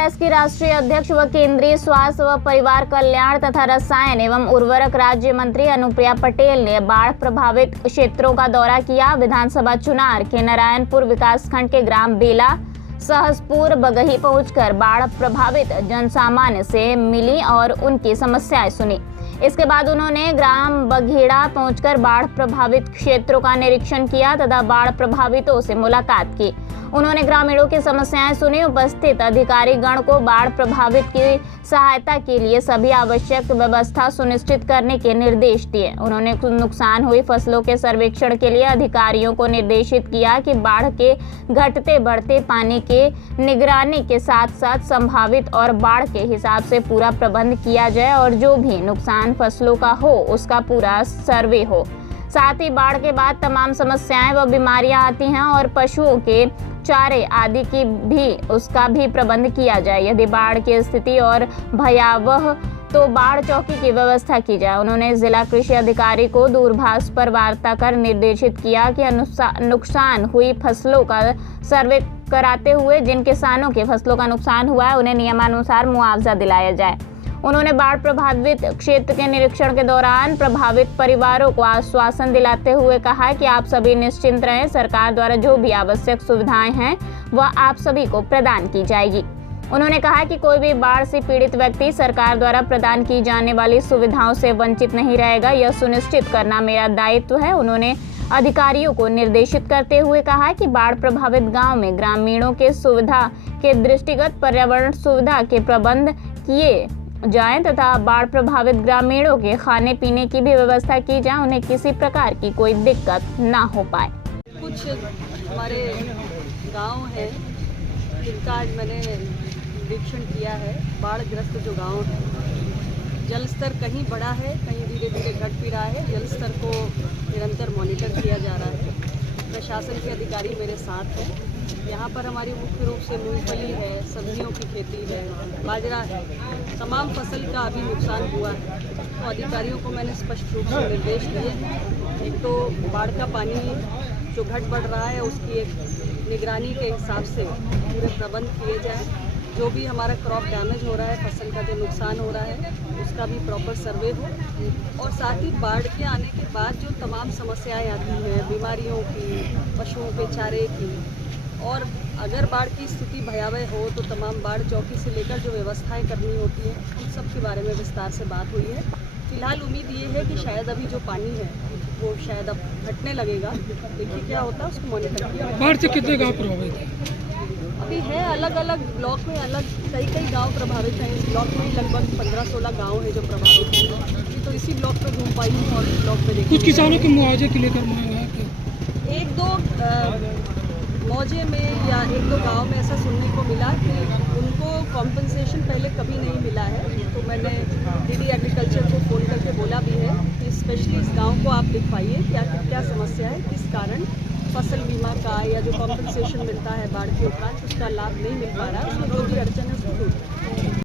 S की राष्ट्रीय अध्यक्ष व केंद्रीय स्वास्थ्य व परिवार कल्याण तथा रसायन एवं उर्वरक राज्य मंत्री अनुप्रिया पटेल ने बाढ़ प्रभावित क्षेत्रों का दौरा किया। विधानसभा चुनार के नारायणपुर विकासखंड के ग्राम बेला सहसपुर बगही पहुंचकर बाढ़ प्रभावित जनसामान्य से मिली और उनकी समस्याएं सुनी। इसके बाद उन्होंने ग्राम बघेड़ा पहुंचकर बाढ़ प्रभावित क्षेत्रों का निरीक्षण किया तथा बाढ़ प्रभावितों से मुलाकात की। उन्होंने ग्रामीणों की समस्याएं सुनी। उपस्थित अधिकारी गण को बाढ़ प्रभावित की सहायता के लिए सभी आवश्यक व्यवस्था सुनिश्चित करने के निर्देश दिए। उन्होंने नुकसान हुई फसलों के सर्वेक्षण के लिए अधिकारियों को निर्देशित किया कि बाढ़ के घटते बढ़ते पानी के निगरानी के साथ साथ संभावित और बाढ़ के हिसाब से पूरा प्रबंध किया जाए और जो भी नुकसान फसलों का हो उसका पूरा सर्वे हो। साथ ही बाढ़ के बाद तमाम समस्याएं व बीमारियां आती हैं और पशुओं के चारे आदि की भी उसका भी प्रबंध किया जाए। यदि बाढ़ की स्थिति और भयावह तो बाढ़ चौकी की व्यवस्था की जाए। उन्होंने जिला कृषि अधिकारी को दूरभाष पर वार्ता कर निर्देशित किया कि नुकसान हुई फसलों का सर्वे कराते हुए जिन किसानों के फसलों का नुकसान हुआ है उन्हें नियमानुसार मुआवजा दिलाया जाए। उन्होंने बाढ़ प्रभावित क्षेत्र के निरीक्षण के दौरान प्रभावित परिवारों को आश्वासन दिलाते हुए कहा कि आप सभी निश्चिंत रहें, सरकार द्वारा जो भी आवश्यक सुविधाएं हैं वह आप सभी को प्रदान की जाएगी। उन्होंने कहा कि कोई भी बाढ़ से पीड़ित व्यक्ति सरकार द्वारा प्रदान की जाने वाली सुविधाओं से वंचित नहीं रहेगा, यह सुनिश्चित करना मेरा दायित्व है। उन्होंने अधिकारियों को निर्देशित करते हुए कहा कि बाढ़ प्रभावित गांव में ग्रामीणों के सुविधा के दृष्टिगत पर्यावरण सुविधा के प्रबंध किए जाएं तथा बाढ़ प्रभावित ग्रामीणों के खाने पीने की भी व्यवस्था की जाए, उन्हें किसी प्रकार की कोई दिक्कत ना हो पाए। कुछ हमारे गांव हैं जिनका आज मैंने निरीक्षण किया है। बाढ़ग्रस्त जो गांव है, जल स्तर कहीं बढ़ा है, कहीं धीरे धीरे घट भी रहा है। जल स्तर को निरंतर मॉनिटर किया जा रहा है। प्रशासन के अधिकारी मेरे साथ हैं। यहाँ पर हमारी मुख्य रूप से मूंगफली है, सब्जियों की खेती है, बाजरा है, तमाम फसल का अभी नुकसान हुआ है। तो अधिकारियों को मैंने स्पष्ट रूप से निर्देश दिए हैं। एक तो बाढ़ का पानी जो घट बढ़ रहा है उसकी एक निगरानी के हिसाब से पूरे प्रबंध किए जाए। जो भी हमारा क्रॉप डैमेज हो रहा है, फसल का जो नुकसान हो रहा है उसका भी प्रॉपर सर्वे हो और साथ ही बाढ़ के आने के बाद जो तमाम समस्याएं आती हैं, बीमारियों की, पशुओं के चारे की, और अगर बाढ़ की स्थिति भयावह हो तो तमाम बाढ़ चौकी से लेकर जो व्यवस्थाएं करनी होती हैं उन सब के बारे में विस्तार से बात हुई है। फिलहाल उम्मीद ये है कि शायद अभी जो पानी है वो शायद अब घटने लगेगा। देखिए क्या होता है, उसको मॉनिटर किया। बाढ़ से कितने गाँव प्रभावित हैं? अभी है अलग अलग ब्लॉक में कई गांव प्रभावित हैं। इस ब्लॉक में लगभग 15-16 गांव है जो प्रभावित हैं। तो इसी ब्लॉक पर घूम पाई हूँ और इस ब्लॉक में देखिए कुछ किसानों के मुआवजे के लेकर एक दो मौजे में या एक दो गांव में ऐसा सुनने को मिला कि उनको कॉम्पनसेशन पहले कभी नहीं मिला है। तो मैंने डीडी एग्रीकल्चर को फ़ोन करके बोला भी है कि स्पेशली इस गांव को आप दिखवाइए क्या समस्या है, किस कारण फसल बीमा का या जो कॉम्पनसेशन मिलता है बाढ़ के उपरांत उसका लाभ नहीं मिल पा रहा है, उसमें जो भी अड़चन है उसको दूर